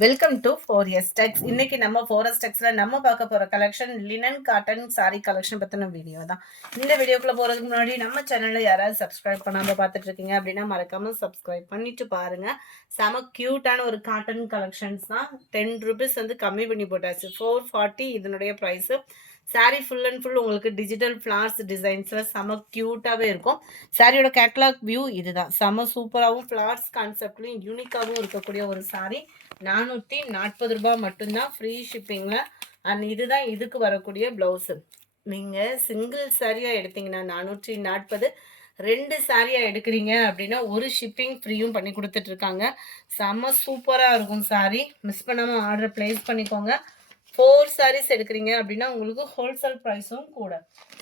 Welcome to 4S Tex. இன்னைக்கு நம்ம 4S Texல நம்ம பார்க்க போற collection linen cotton sorry collection பத்தின வீடியோ தான். இந்த வீடியோக்குள்ள போறதுக்கு முன்னாடி நம்ம சேனல்ல யாராவது சப்ஸ்கிரைப் பண்ணாம பார்த்துட்டு இருக்கீங்க அப்படின்னா மறக்காம சப்ஸ்கிரைப் பண்ணிட்டு பாருங்க. செம கியூட்டான ஒரு காட்டன் கலெக்ஷன்ஸ் தான். 10 rupees வந்து கம்மி பண்ணி போட்டாச்சு. 440 இதனுடைய price. Sorry full and full உங்களுக்கு டிஜிட்டல் ஃப்ளார்ஸ் டிசைன்ஸில் செம க்யூட்டாகவே இருக்கும். சாரியோட கேட்லாக் வியூ இதுதான். செம சூப்பராகவும் ஃப்ளார்ஸ் கான்செப்ட்லையும் யூனிக்காகவும் இருக்கக்கூடிய ஒரு சாரி. 440 ரூபாய் மட்டும்தான், ஃப்ரீ ஷிப்பிங்கில். அண்ட் இதுதான் இதுக்கு வரக்கூடிய ப்ளவுஸு. நீங்கள் சிங்கிள் சாரியாக எடுத்தீங்கன்னா 440, 2 சாரியாக எடுக்கிறீங்க அப்படின்னா ஒரு ஷிப்பிங் ஃப்ரீயும் பண்ணி கொடுத்துட்ருக்காங்க. செம்ம சூப்பராக இருக்கும் சாரி. மிஸ் பண்ணாமல் ஆர்டர் ப்ளேஸ் பண்ணிக்கோங்க. 4 sarees எடுக்கிறீங்க அப்படின்னா உங்களுக்கு ஹோல்சேல் ப்ரைஸும் கூட.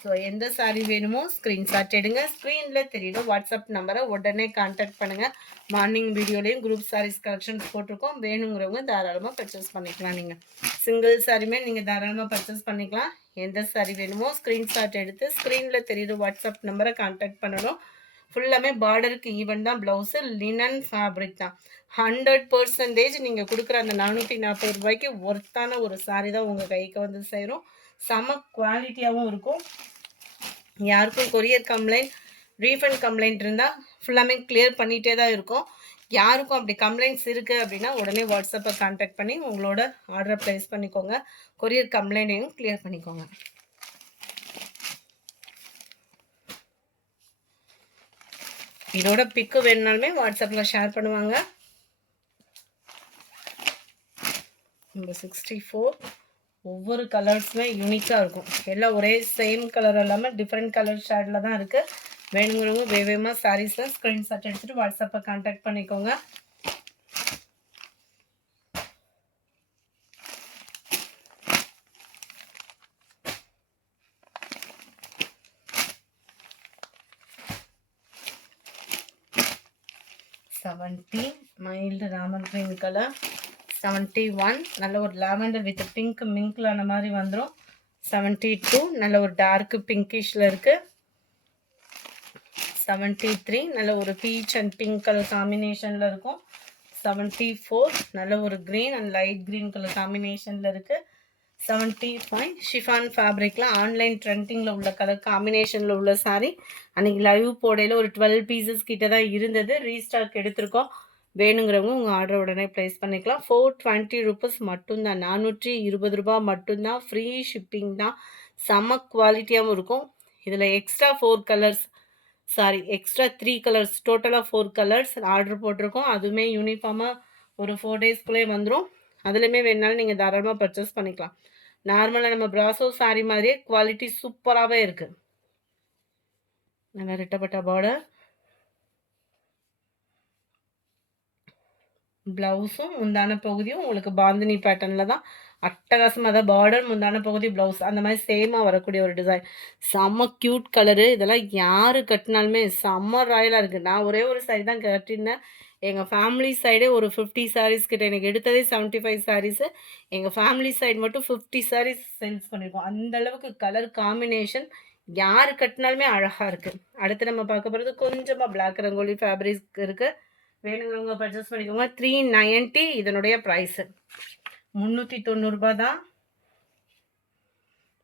ஸோ எந்த சாரீ வேணுமோ ஸ்க்ரீன்ஷாட் எடுங்க. ஸ்க்ரீனில் தெரியும் வாட்ஸ்அப் நம்பரை உடனே கான்டாக்ட் பண்ணுங்கள். மார்னிங் வீடியோலையும் குரூப் சாரீஸ் கலெக்ஷன்ஸ் போட்டிருக்கோம். வேணுங்கிறவங்க தாராளமாக பர்ச்சேஸ் பண்ணிக்கலாம். நீங்கள் சிங்கிள் சாரியுமே நீங்கள் தாராளமாக பர்ச்சேஸ் பண்ணிக்கலாம். எந்த சாரீ வேணுமோ ஸ்க்ரீன்ஷாட் எடுத்து ஸ்க்ரீனில் தெரியும் வாட்ஸ்அப் நம்பரை கான்டாக்ட் பண்ணணும். ஃபுல்லாமே பார்டருக்கு ஈவன் தான். ப்ளவுஸு லினன் ஃபேப்ரிக் தான். 100% நீங்கள் கொடுக்குற அந்த 440 ரூபாய்க்கு ஒர்த்தான ஒரு சாரீ தான் உங்கள் கைக்கு வந்து சேரும். செம குவாலிட்டியாகவும் இருக்கும். யாருக்கும் கொரியர் கம்ப்ளைண்ட், ரீஃபண்ட் கம்ப்ளைண்ட் இருந்தால் ஃபுல்லாமே கிளியர் பண்ணிகிட்டே தான் இருக்கும். யாருக்கும் அப்படி கம்ப்ளைண்ட்ஸ் இருக்குது அப்படின்னா உடனே வாட்ஸ்அப்பை கான்டாக்ட் பண்ணி உங்களோட ஆர்டரை ப்ளேஸ் பண்ணிக்கோங்க. கொரியர் கம்ப்ளைண்ட்டையும் கிளியர் பண்ணிக்கோங்க. இதோட பிக்கு வேணுனாலுமே வாட்ஸ்அப்பில் ஷேர் பண்ணுவாங்க. நம்பர் 64. ஒவ்வொரு கலர்ஸுமே யூனிக்காக இருக்கும். எல்லாம் ஒரே சேம் கலர் இல்லாமல் டிஃப்ரெண்ட் கலர் ஷேடில் தான் இருக்குது. வேணுங்கிறவங்க வேகமாக சாரீஸில் ஸ்க்ரீன்ஷாட் எடுத்துகிட்டு வாட்ஸ்அப்பை கான்டாக்ட் பண்ணிக்கோங்க. Mild Ramar green colour. 71 நல்ல ஒரு லாவெண்டர் வித் பிங்க் மிங்க்லான மாதிரி வந்துடும். 72 நல்ல ஒரு டார்க் பிங்கிஷில் இருக்குது. 73 நல்ல ஒரு பீச் அண்ட் பிங்க் கலர் காம்பினேஷனில் இருக்கும். 74 நல்ல ஒரு green and light green colour காம்பினேஷனில் இருக்குது. 75 ஷிஃபான் ஃபேப்ரிக்கில் ஆன்லைன் ட்ரெண்டிங்கில் உள்ள கலர் காம்பினேஷனில் உள்ள சாரீ. அன்றைக்கி லைவ் போடையில் ஒரு 12 பீசஸ் கிட்ட தான் இருந்தது. ரீஸ்டாக் எடுத்திருக்கோம். வேணுங்கிறவங்க உங்கள் ஆர்டர் உடனே ப்ளேஸ் பண்ணிக்கலாம். 420 rupees மட்டும்தான். 420 ரூபாய் மட்டும்தான். ஃப்ரீ ஷிப்பிங் தான். செம்ம குவாலிட்டியாகவும் இருக்கும். இதில் எக்ஸ்ட்ரா 4 கலர்ஸ், எக்ஸ்ட்ரா 3 கலர்ஸ், டோட்டலாக 4 கலர்ஸ் ஆர்டர் போட்டிருக்கோம். அதுவுமே யூனிஃபார்மாக ஒரு 4 daysக்குள்ளே வந்துடும். அதுலேயுமே வேணுனாலும் நீங்கள் தாராளமாக பர்ச்சேஸ் பண்ணிக்கலாம். நார்மலாக நம்ம பிராசோ சாரீ மாதிரியே குவாலிட்டி சூப்பராகவே இருக்குது. நல்லா ரெட்டப்பட்ட பார்டர். ப்ளவுஸும் முந்தான பகுதியும் உங்களுக்கு பாந்தினி பேட்டர்னில் தான். அட்டகாசமாக தான் பார்டர், முந்தான பகுதி, ப்ளவுஸ் அந்த மாதிரி சேமாக வரக்கூடிய ஒரு டிசைன். செம்ம க்யூட் கலரு. இதெல்லாம் யார் கட்டினாலுமே செம்ம ராயலாக இருக்குது. நான் ஒரே ஒரு சாரீ தான் கட்டினேன். எங்கள் ஃபேமிலி சைடே ஒரு 50 sarees கிட்ட. எனக்கு எடுத்ததே 75 sarees. எங்கள் ஃபேமிலி சைடு மட்டும் 50 sarees சேல்ஸ் பண்ணியிருக்கோம். அந்தளவுக்கு கலர் காம்பினேஷன் யார் கட்டினாலுமே அழகாக இருக்குது. அடுத்து நம்ம பார்க்க போகிறது கொஞ்சமாக பிளாக் ரங்கோலி ஃபேப்ரிக் இருக்குது. வேணுங்கிறவங்க பர்ச்சேஸ் பண்ணிக்கோங்க. 390 இதனுடைய ப்ரைஸு. 390 ரூபாய் தான்.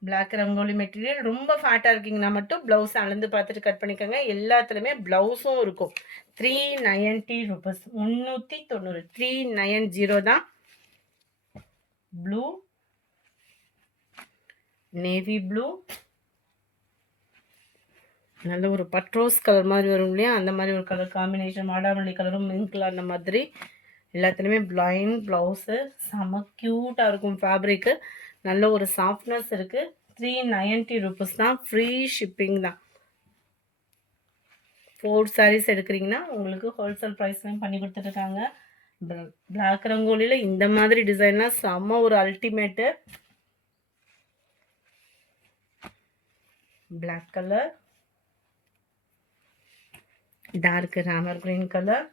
Black rangoli material. ரொம்ப ஃபேட்டாக இருக்கீங்கன்னா மட்டும் ப்ளவுஸ் அளந்து பார்த்துட்டு கட் பண்ணிக்கோங்க. எல்லாத்துலேயுமே ப்ளவுஸும் இருக்கும். 390 rupees. 390. 390 தான். ப்ளூ, நேவி ப்ளூ, நல்ல ஒரு பட்ரோஸ் கலர் மாதிரி வரும் இல்லையா, அந்த மாதிரி ஒரு கலர் காம்பினேஷன். மாடாமல்லி கலரும் மிங்க்ல அந்த மாதிரி. எல்லாத்துலேயுமே பிளைண்ட் ப்ளவுஸு. செம்ம க்யூட்டாக இருக்கும் ஃபேப்ரிக்கு. நல்ல ஒரு சாஃப்ட்னஸ் இருக்குது. 390 rupees தான். ஃப்ரீ ஷிப்பிங் தான். 4 sarees எடுக்கிறீங்கன்னா உங்களுக்கு ஹோல்சேல் ப்ரைஸ்லையும் பண்ணி கொடுத்துட்ருக்காங்க. பிளாக் ரங்கோலியில் இந்த மாதிரி டிசைன்லாம் செம்ம ஒரு ultimate. Black colour, dark Ramar green colour.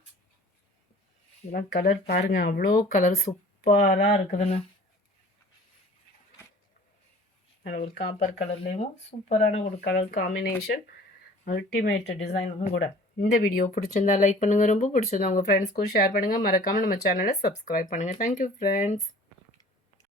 இதெல்லாம் கலர் பாருங்கள், அவ்வளோ கலர் சூப்பராக இருக்குதுன்னு. ஒரு காப்பர் கலர்லேயும் சூப்பரான ஒரு கலர் காம்பினேஷன். அல்டிமேட் டிசைனும் கூட. இந்த வீடியோ பிடிச்சிருந்தா லைக் பண்ணுங்க. ரொம்ப பிடிச்சிருந்தா உங்க ஃப்ரெண்ட்ஸ்க்கும் ஷேர் பண்ணுங்க. மறக்காம நம்ம சேனலை சப்ஸ்கிரைப் பண்ணுங்க. Thank you friends.